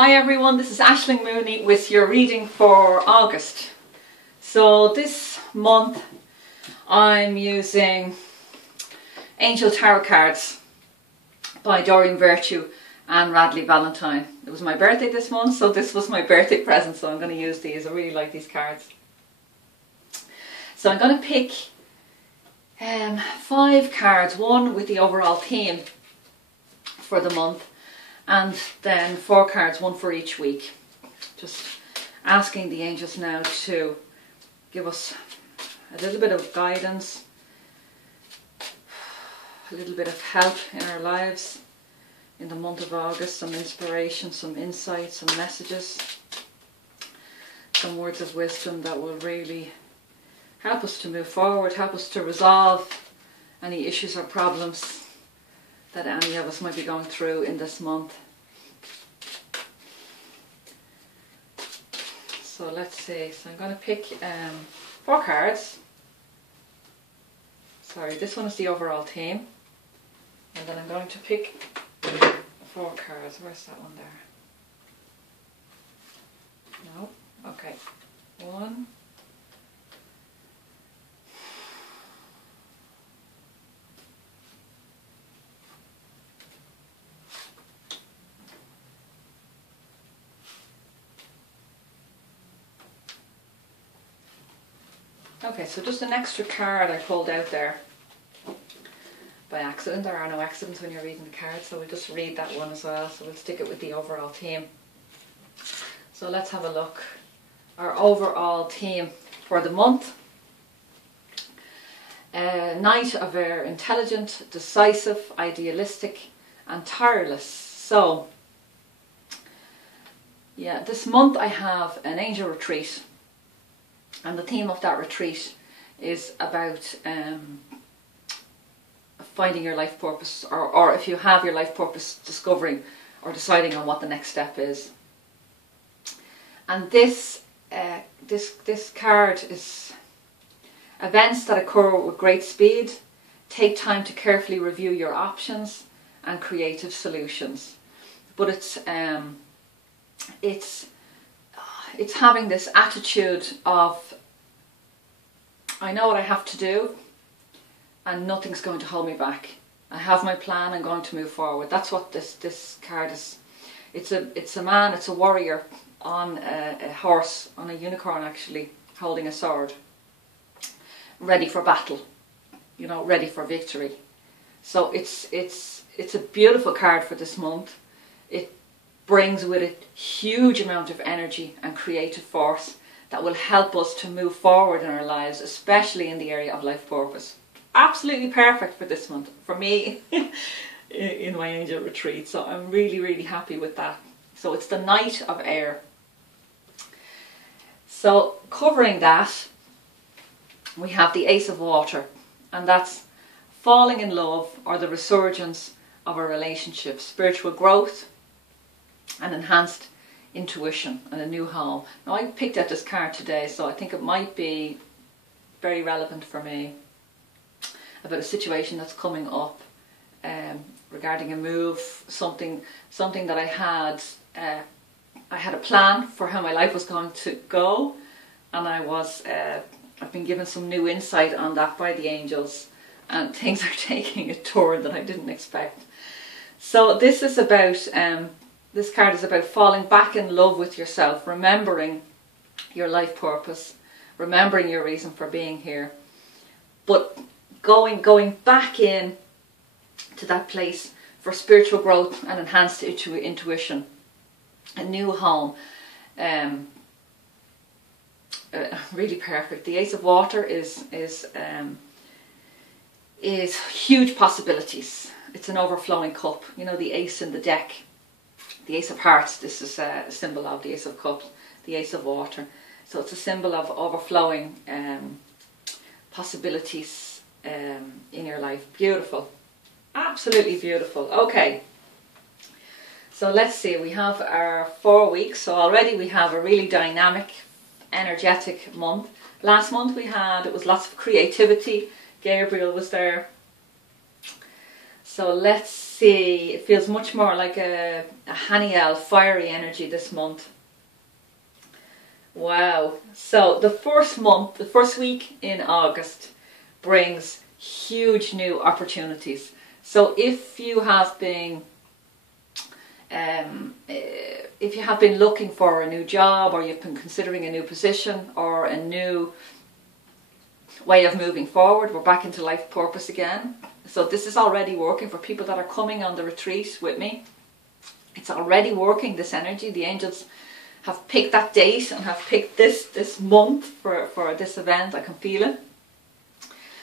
Hi everyone, this is Aisling Mooney with your reading for August. So this month I'm using Angel Tarot Cards by Doreen Virtue and Radley Valentine. It was my birthday this month, so this was my birthday present, so I'm going to use these. I really like these cards. So I'm going to pick 5 cards, one with the overall theme for the month, and then 4 cards, one for each week. Just asking the angels now to give us a little bit of guidance, a little bit of help in our lives in the month of August, some inspiration, some insight, some messages, some words of wisdom that will really help us to move forward, help us to resolve any issues or problems that any of us might be going through in this month. So let's see, so I'm going to pick 4 cards. Sorry, this one is the overall theme. And then I'm going to pick 4 cards. Where's that one there? No? Okay. 1. Okay, so just an extra card I pulled out there by accident. There are no accidents when you're reading the cards, so we'll just read that one as well. So we'll stick it with the overall theme. So let's have a look. Our overall theme for the month. Knight of Air, intelligent, decisive, idealistic and tireless. So yeah, this month I have an angel retreat. And the theme of that retreat is about finding your life purpose, or if you have your life purpose, discovering or deciding on what the next step is. And this card is events that occur with great speed. Take time to carefully review your options and creative solutions. But it's having this attitude of, I know what I have to do and nothing's going to hold me back. I have my plan, I'm going to move forward. That's what this card is. It's a man, it's a warrior on a horse, on a unicorn actually, holding a sword, ready for battle, you know, ready for victory. So it's a beautiful card for this month. It brings with it huge amount of energy and creative force that will help us to move forward in our lives, especially in the area of life purpose. Absolutely perfect for this month, for me, in my angel retreat. So I'm really, really happy with that. So it's the Knight of Air. So covering that, we have the Ace of Water, and that's falling in love or the resurgence of a relationship, spiritual growth, and enhanced intuition and a new home. Now I picked out this card today, so I think it might be very relevant for me about a situation that's coming up regarding a move, something that I had a plan for how my life was going to go, and I've been given some new insight on that by the angels, and things are taking a turn that I didn't expect. So this is about this card is about falling back in love with yourself, remembering your life purpose, remembering your reason for being here, but going back in to that place for spiritual growth and enhanced intuition, a new home. Really perfect. The Ace of Water is huge possibilities. It's an overflowing cup. You know, the ace in the deck. The Ace of Hearts, this is a symbol of the Ace of Cups, the Ace of Water. So it's a symbol of overflowing possibilities in your life. Beautiful. Absolutely beautiful. Okay. So let's see, we have our 4 weeks. So already we have a really dynamic, energetic month. Last month it was lots of creativity. Gabriel was there. So let's see, it feels much more like a Haniel fiery energy this month. Wow. So the first week in August brings huge new opportunities. So if you have been looking for a new job, or you've been considering a new position or a new way of moving forward, we're back into life purpose again. So this is already working for people that are coming on the retreat with me. It's already working, this energy. The angels have picked that date and have picked this month for this event. I can feel it.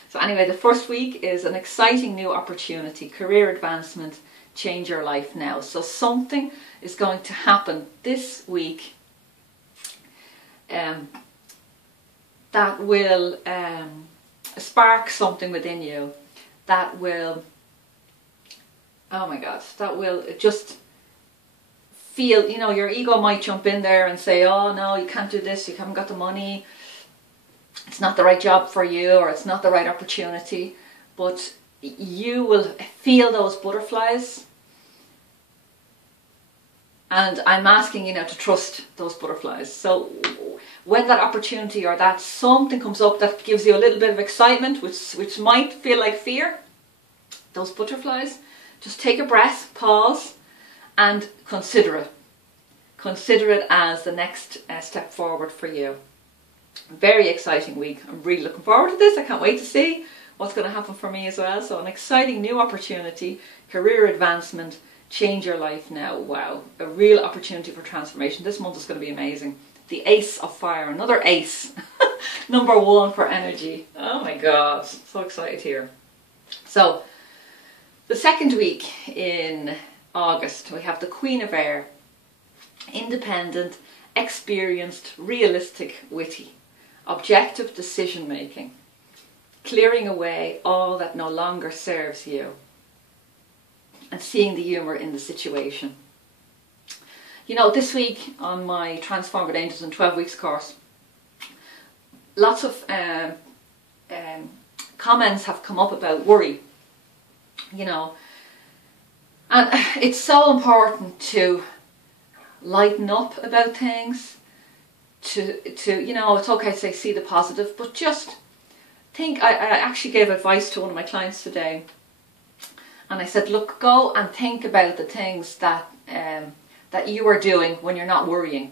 So anyway, the first week is an exciting new opportunity, career advancement, change your life now. So something is going to happen this week that will spark something within you, that will, oh my God, that will just feel, you know, your ego might jump in there and say, oh no, you can't do this, you haven't got the money, it's not the right job for you, or it's not the right opportunity. But you will feel those butterflies, and I'm asking you now to trust those butterflies. So when that opportunity or that something comes up that gives you a little bit of excitement, which might feel like fear, those butterflies, just take a breath, pause, and consider it. Consider it as the next step forward for you. Very exciting week. I'm really looking forward to this. I can't wait to see what's going to happen for me as well. So an exciting new opportunity, career advancement, change your life now. Wow, a real opportunity for transformation. This month is going to be amazing. The Ace of Fire, another ace. Number 1 for energy. Oh my God, so excited here. So the second week in August, we have the Queen of Air. Independent, experienced, realistic, witty. Objective decision making. Clearing away all that no longer serves you. And seeing the humour in the situation. You know, this week on my Transform with Angels in 12 Weeks course, lots of comments have come up about worry. You know, and it's so important to lighten up about things, to you know, it's okay to say see the positive, but just think. I actually gave advice to one of my clients today, and I said, look, go and think about the things that that you are doing when you're not worrying.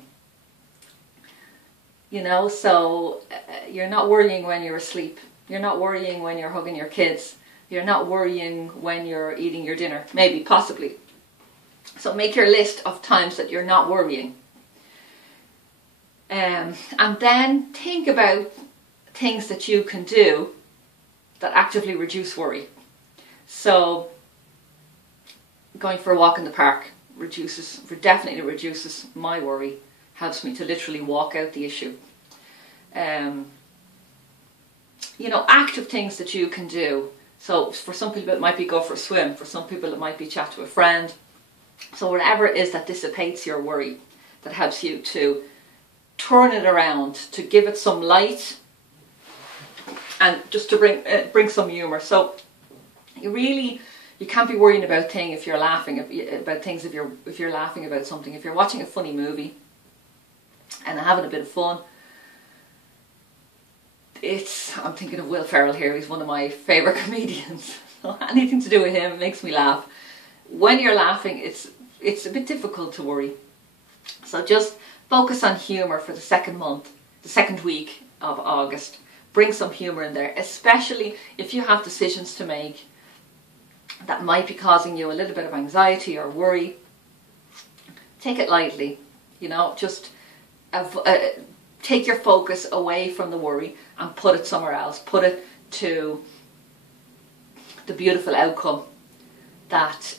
You know, so you're not worrying when you're asleep, you're not worrying when you're hugging your kids, you're not worrying when you're eating your dinner, maybe, possibly. So make your list of times that you're not worrying. And then think about things that you can do that actively reduce worry. So going for a walk in the park definitely reduces my worry, helps me to literally walk out the issue. You know, active things that you can do. So for some people it might be go for a swim, for some people it might be chat to a friend. So whatever it is that dissipates your worry, that helps you to turn it around, to give it some light, and just to bring some humour. So you can't be worrying about things if you're laughing about things. If you're laughing about something, if you're watching a funny movie and having a bit of fun. I'm thinking of Will Ferrell here. He's one of my favourite comedians. So anything to do with him makes me laugh. When you're laughing, it's a bit difficult to worry. So just focus on humour for the second week of August. Bring some humour in there, especially if you have decisions to make that might be causing you a little bit of anxiety or worry. Take it lightly, you know, just take your focus away from the worry and put it somewhere else. Put it to the beautiful outcome that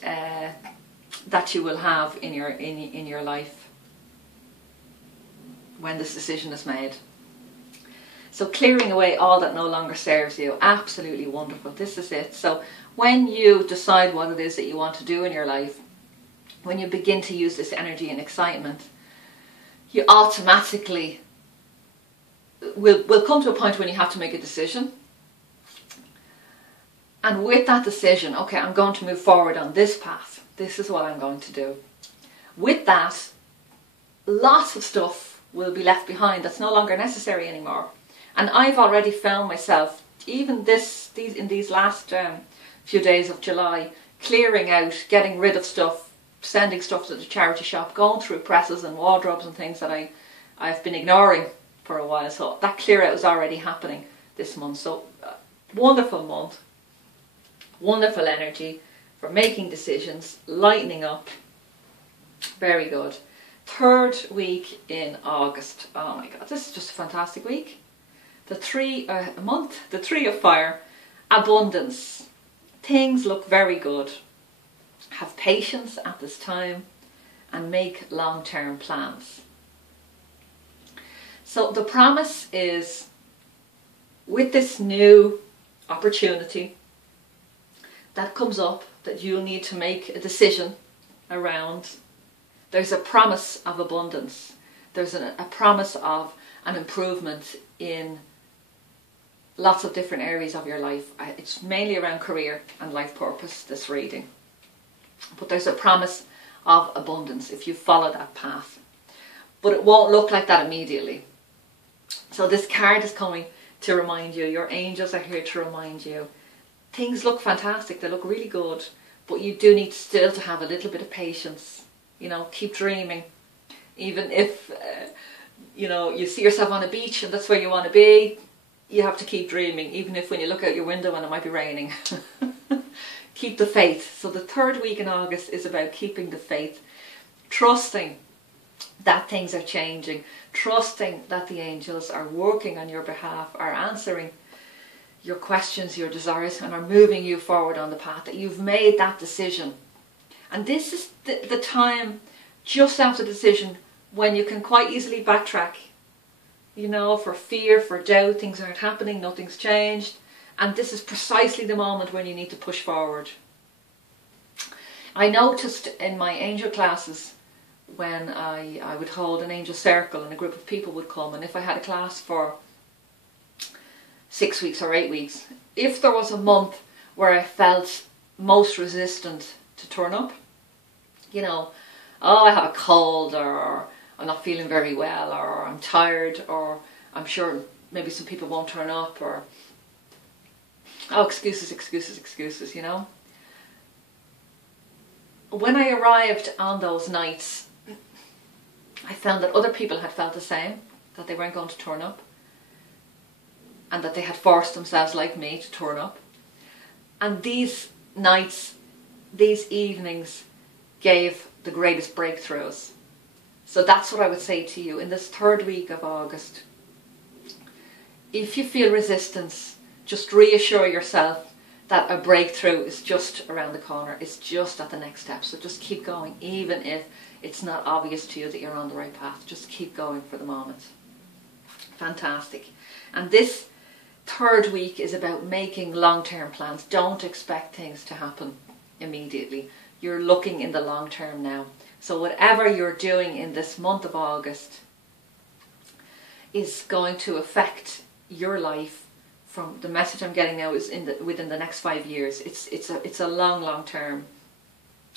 you will have in your life when this decision is made. So clearing away all that no longer serves you, absolutely wonderful. This is it. So when you decide what it is that you want to do in your life, when you begin to use this energy and excitement, you automatically will come to a point when you have to make a decision. And with that decision, okay, I'm going to move forward on this path. This is what I'm going to do. With that, lots of stuff will be left behind that's no longer necessary anymore. And I've already found myself, even in these last few days of July, clearing out, getting rid of stuff, sending stuff to the charity shop, going through presses and wardrobes and things that I've been ignoring for a while. So that clear out is already happening this month. So wonderful month, wonderful energy for making decisions, lightening up. Very good. Third week in August. Oh my God, this is just a fantastic week. The three of fire, abundance. Things look very good. Have patience at this time and make long-term plans. So the promise is, with this new opportunity that comes up that you'll need to make a decision around, there's a promise of abundance. There's a promise of an improvement in lots of different areas of your life. It's mainly around career and life purpose, this reading. But there's a promise of abundance if you follow that path. But it won't look like that immediately. So this card is coming to remind you, your angels are here to remind you, things look fantastic, they look really good, but you do need still to have a little bit of patience. You know, keep dreaming. Even if, you see yourself on a beach and that's where you want to be, you have to keep dreaming, even if when you look out your window and it might be raining. Keep the faith. So the third week in August is about keeping the faith, trusting that things are changing, trusting that the angels are working on your behalf, are answering your questions, your desires, and are moving you forward on the path, that you've made that decision. And this is the time just after the decision when you can quite easily backtrack, for fear, for doubt, things aren't happening, nothing's changed. And this is precisely the moment when you need to push forward. I noticed in my angel classes, when I would hold an angel circle and a group of people would come, and if I had a class for 6 weeks or 8 weeks, if there was a month where I felt most resistant to turn up, I have a cold, or I'm not feeling very well, or I'm tired, or I'm sure maybe some people won't turn up, or excuses. When I arrived on those nights, I found that other people had felt the same, that they weren't going to turn up, and that they had forced themselves, like me, to turn up. And these nights, these evenings, gave the greatest breakthroughs. So that's what I would say to you in this third week of August. If you feel resistance, just reassure yourself that a breakthrough is just around the corner. It's just at the next step. So just keep going, even if it's not obvious to you that you're on the right path. Just keep going for the moment. Fantastic. And this third week is about making long-term plans. Don't expect things to happen immediately. You're looking in the long term now. So whatever you're doing in this month of August is going to affect your life. From the message I'm getting now is within the next 5 years. It's a long term.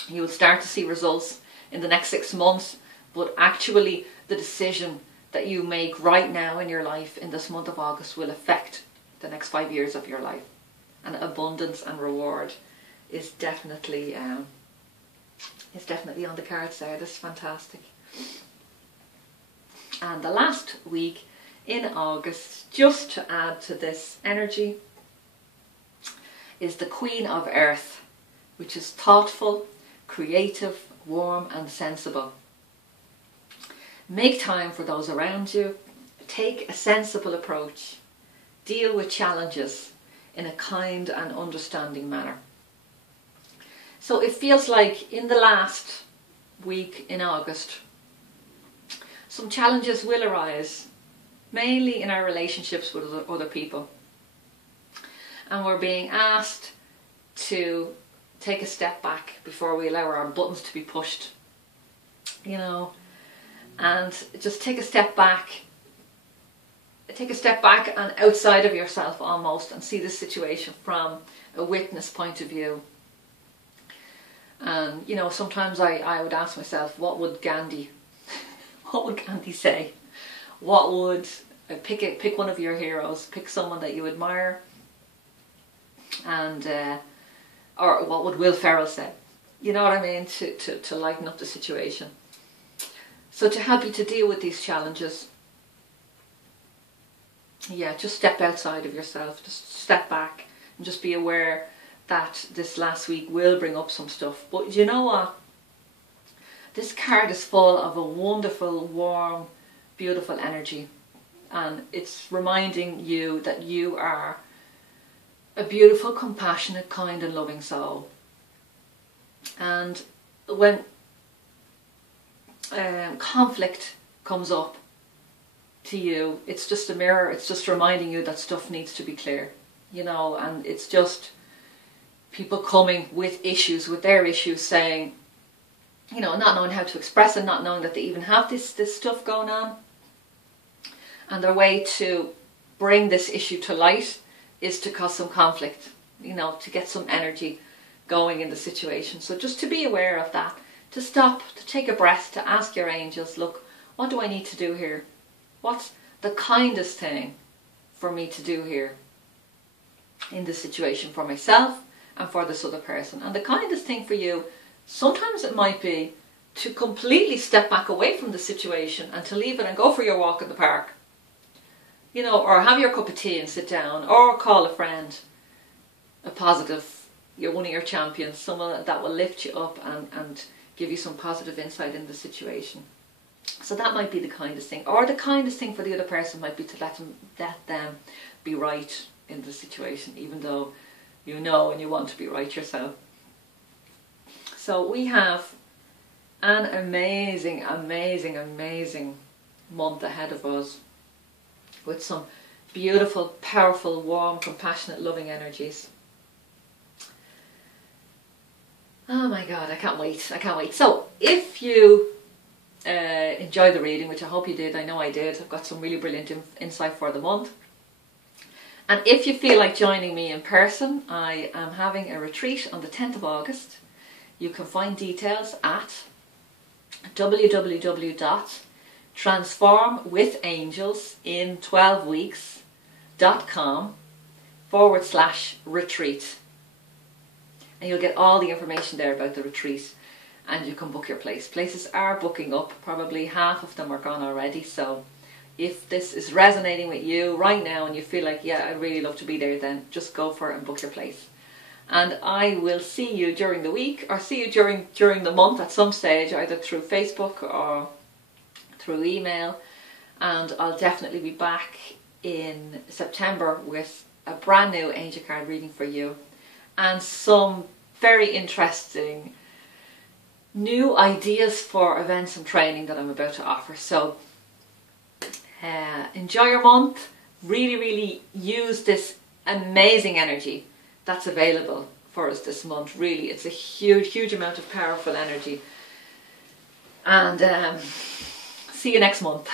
You will start to see results in the next 6 months, but actually the decision that you make right now in your life in this month of August will affect the next 5 years of your life. And abundance and reward is definitely on the cards there. This is fantastic. And the last week in August, just to add to this energy, is the Queen of Earth, which is thoughtful, creative, warm and sensible. Make time for those around you. Take a sensible approach. Deal with challenges in a kind and understanding manner. So it feels like in the last week in August, some challenges will arise, mainly in our relationships with other people. And we're being asked to take a step back before we allow our buttons to be pushed, and just take a step back take a step back and outside of yourself almost, and see the situation from a witness point of view. And you know, sometimes I would ask myself, what would Gandhi what would Gandhi say? What would pick one of your heroes, pick someone that you admire, and or what would Will Ferrell say? You know what I mean? To lighten up the situation. So to help you to deal with these challenges, yeah, just step outside of yourself, just step back and just be aware that this last week will bring up some stuff. But you know what? This card is full of a wonderful, warm, beautiful energy. And it's reminding you that you are a beautiful, compassionate, kind and loving soul. And when conflict comes up to you, it's just a mirror. It's just reminding you that stuff needs to be clear, you know, and it's just people coming with issues, with their issues, saying, you know, not knowing how to express it, not knowing that they even have this stuff going on. And their way to bring this issue to light is to cause some conflict, you know, to get some energy going in the situation. So just to be aware of that, to stop, to take a breath, to ask your angels, look, what do I need to do here? What's the kindest thing for me to do here in this situation for myself and for this other person? And the kindest thing for you, sometimes it might be to completely step back away from the situation and to leave it and go for your walk in the park. You know, or have your cup of tea and sit down, or call a friend, a positive, you're one of your champions, someone that will lift you up and give you some positive insight in the situation. So that might be the kindest thing. Or the kindest thing for the other person might be to let them be right in the situation, even though you know and you want to be right yourself. So we have an amazing, amazing, amazing month ahead of us, with some beautiful, powerful, warm, compassionate, loving energies. Oh my God, I can't wait, I can't wait. So if you enjoyed the reading, which I hope you did, I know I did, I've got some really brilliant insight for the month. And if you feel like joining me in person, I am having a retreat on the 10th of August. You can find details at www.transformwithangelsin12weeks.com/retreat. And you'll get all the information there about the retreat, and you can book your place. Places are booking up, probably half of them are gone already. So if this is resonating with you right now and you feel like, yeah, I'd really love to be there, then just go for it and book your place. And I will see you during the week, or see you during the month at some stage, either through Facebook or through email. And I'll definitely be back in September with a brand new angel card reading for you, and some very interesting new ideas for events and training that I'm about to offer. So enjoy your month. Really, really use this amazing energy that's available for us this month. Really, it's a huge, huge amount of powerful energy. And see you next month.